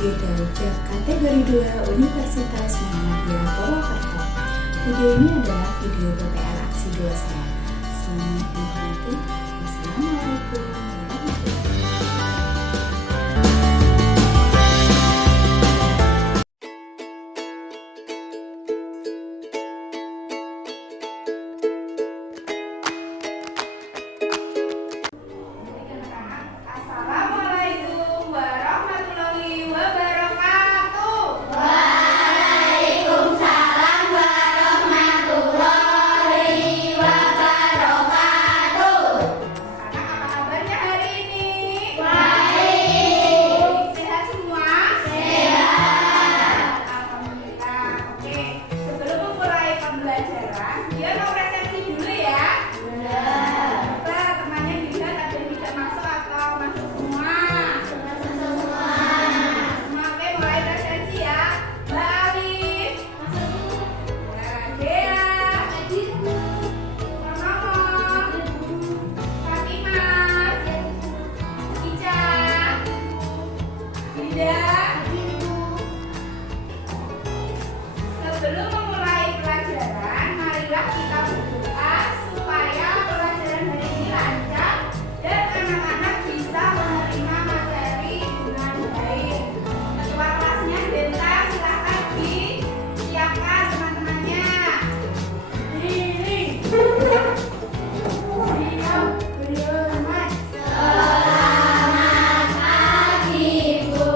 Derajat kategori 2 Universitas Muhammadiyah Purwokerto. Video ini adalah video PPL Aksi 2 saya. Selamat menikmati. Wassalamualaikum warahmatullahi Assalamualaikum warahmatullahi wabarakatuh. Waalaikumsalam warahmatullahi wabarakatuh. Anak, apa kabarnya hari ini? Baik. Sehat semua? Sehat. Alhamdulillah. Oke, sebelum memulai pembelajaran, dia mau resepsi dulu ya. Benar. Coba temannya dilihat ada yang tidak masuk atau masuk semua. Semua. Semua, oke, mulai resepsi ya. Mbak Alif, Mbak Dea, Purnomo, Fatimah, Ica, Dinda. Sebelum memulai pelajaran, marilah kita berdoa supaya pelajaran hari ini lancar dan anak-anak bisa menerima materi dengan baik. Ketua kelasnya Denta, silakan disiapkan teman-temannya. Diri. Beliau berhormat. Selamat pagi Bu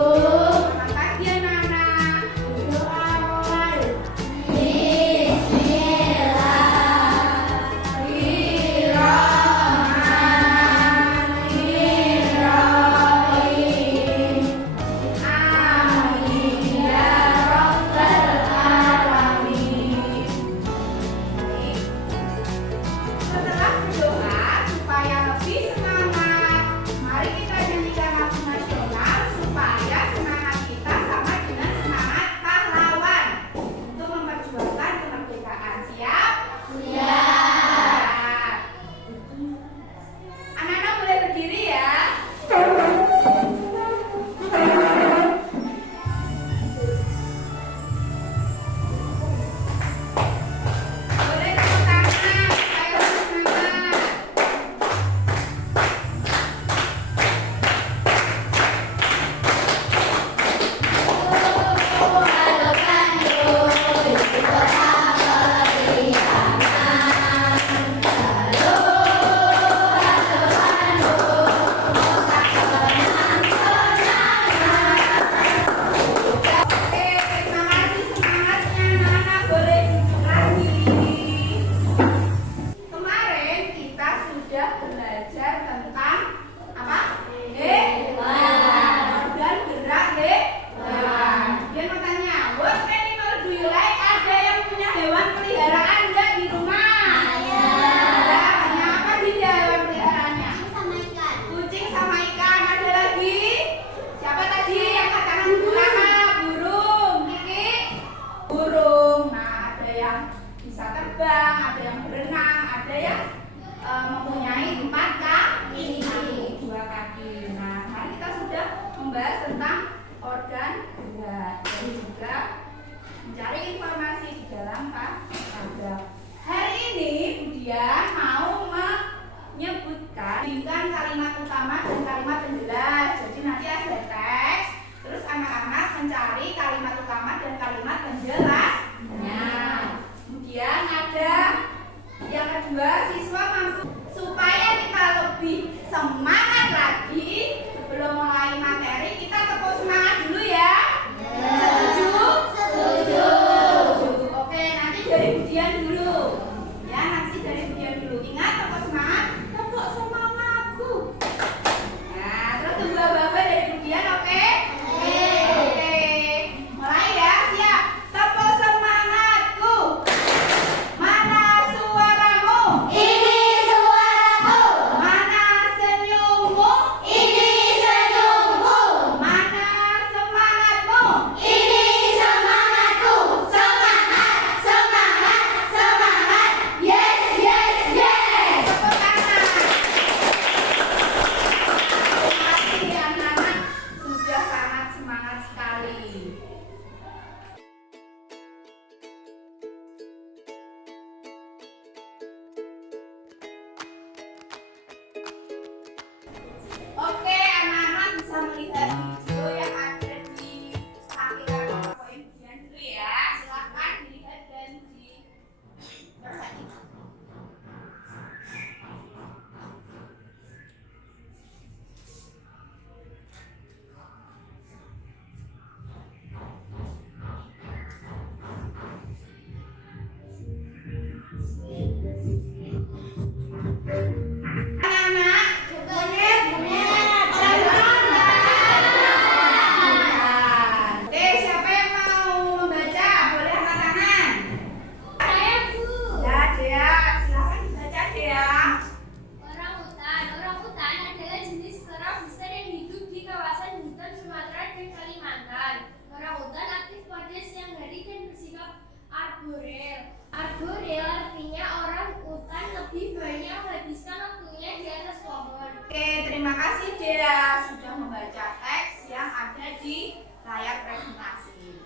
di layar presentasi.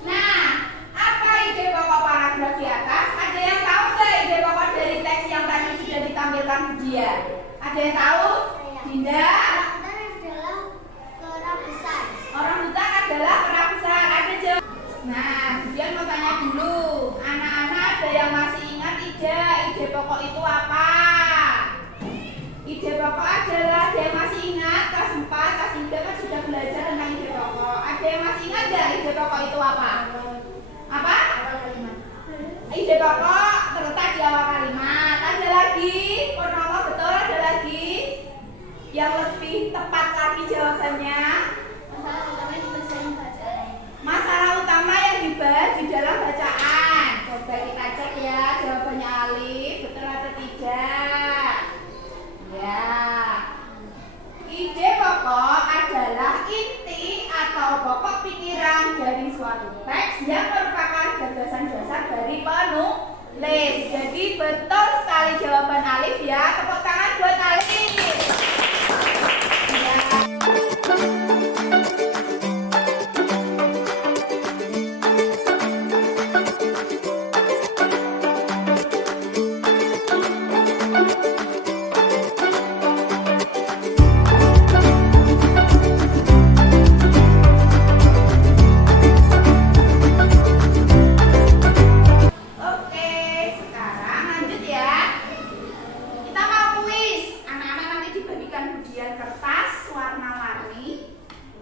Nah, apa ide pokok paragraf di atas? Ada yang tahu nggak ide pokok dari teks yang tadi sudah ditampilkan Budian? Ada yang tahu? Dinda? Orang hutan adalah kera besar. Ada jawab. Nah, Budian mau tanya dulu. Anak-anak ada yang masih ingat ide pokok itu apa? Ide pokok adalah, ada yang masih ingat kelas 4, kelas 3 kan sudah belajar tentang ide pokok. Ada yang masih ingat nggak ide pokok itu apa? Apa? Ide pokok terletak di awal kalimat. Ada lagi? Purnomo betul, ada lagi? Yang lebih tepat lagi jawabannya? Masalah utama yang dibahas di dalam bacaan. Coba kita cek ya jawabannya Alif, betul atau tidak? Ya. Ide pokok adalah inti atau pokok pikiran dari suatu teks yang merupakan gagasan dasar dari penulis. Jadi betul sekali jawaban Alif ya. Tepuk tangan buat Alif. Ya.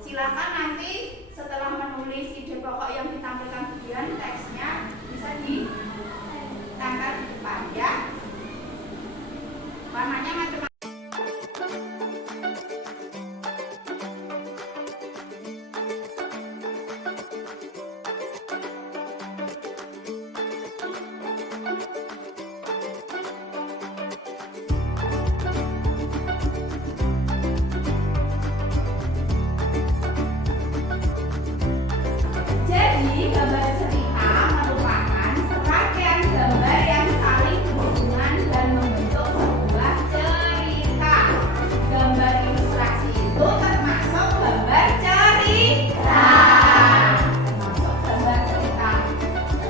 Silakan nanti setelah menulis ide pokok yang ditampilkan Budian, teksnya bisa ditempel di depan ya. Warnanya macam-macam. Gambar cerita merupakan serangkaian gambar yang saling berhubungan dan membentuk sebuah cerita. Gambar ilustrasi itu termasuk gambar cerita.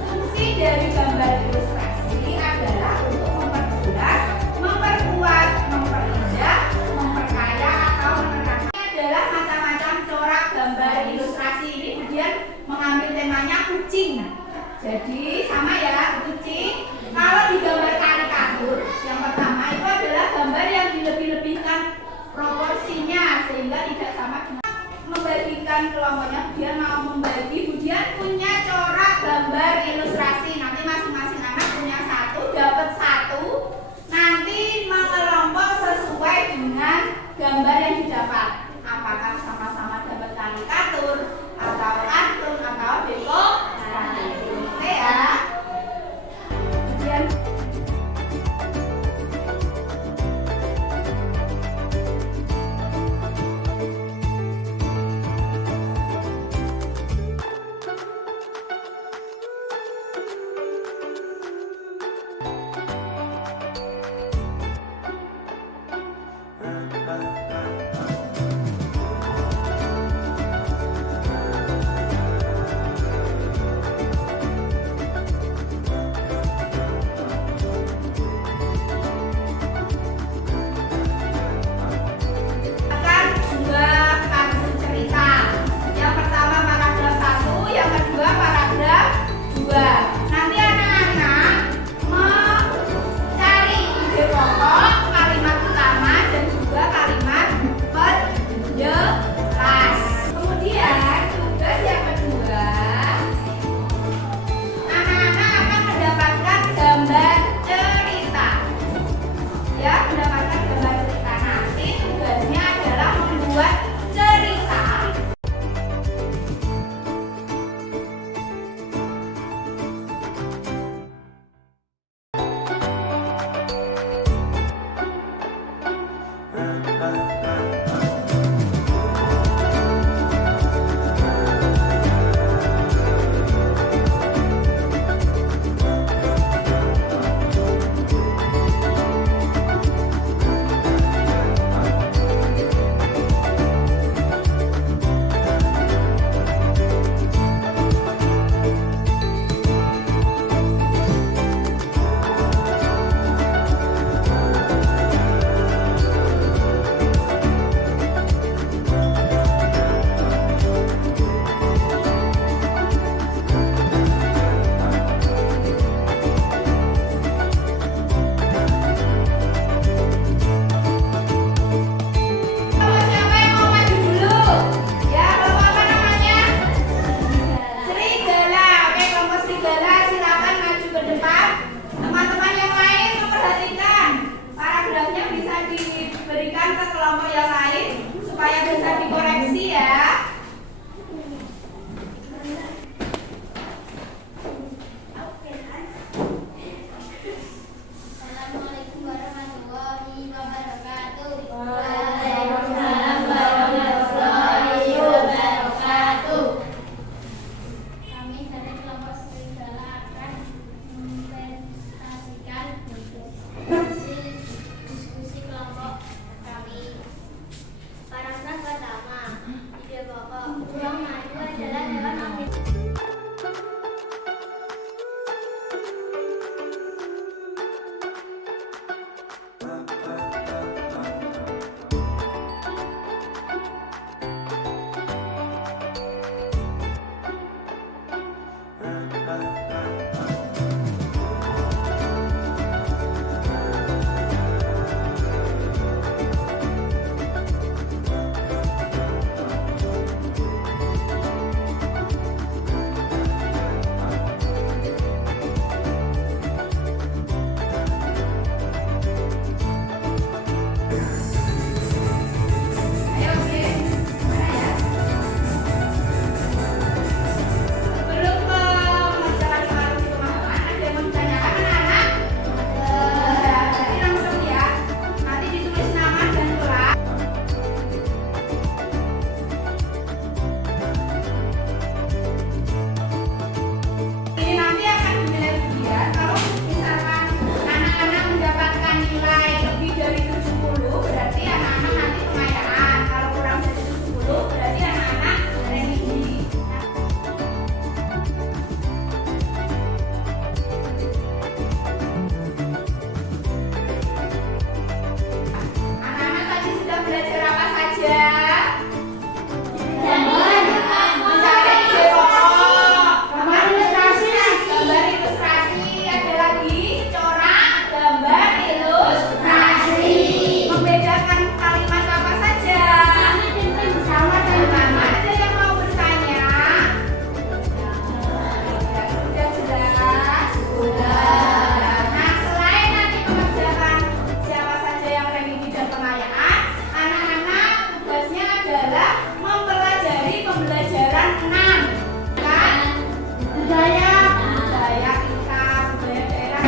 Fungsi dari gambar ilustrasi adalah untuk memperjelas, memperkuat, memperindah, memperkaya atau menerangkan. Ini adalah macam-macam corak gambar ilustrasi. Ini kemudian mengambil temanya kucing. Jadi sama ya, kucing. Kalau digambar karikatur, yang pertama itu adalah gambar yang dilebih-lebihkan proporsinya sehingga tidak sama dengan membagikan kelompoknya. Dia mau membagi, Budian punya corak gambar ilustrasi. Nanti masing-masing anak punya satu, dapat satu. Nanti mengelompok sesuai dengan gambar yang didapat. Apakah sama-sama dapat karikatur atau kartun atau dekoratif. Oke ya. Kemudian Burung madu adalah hewan omnivora. Ayo, oke. Mana ya? Sebelum mengerjakan soal di pemahaman, ada yang mau ditanyakan anak-anak? Jadi langsung ya. Nanti ditulis nama dan kelas. Ini nanti akan dinilai ujian. Kalau misalkan anak-anak mendapatkan nilai lebih dari 70, berarti anak-anak nanti pengayaan. Kalau kurang dari 70, berarti anak-anak remedi. Anak-anak tadi sudah belajar apa saja? Mencari ide pokok, gambar ilustrasi, ada lagi corak, gambar ilustrasi. Membedakan kalimat apa saja? Sama dan sama. Ada yang mau bertanya? Sudah jelas? Sudah. Nah, selain nanti mengerjakan siapa saja yang remedi dan pengayaan, anak-anak tugasnya adalah mempelajari pembelajaran 6. Kan? Budaya kita, budaya daerah.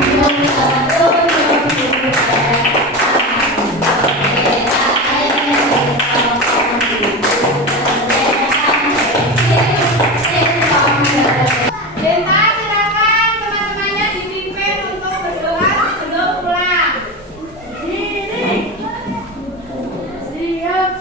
Denta, silakan teman-temannya dipimpin untuk berdoa sebelum pulang. Diri, siap,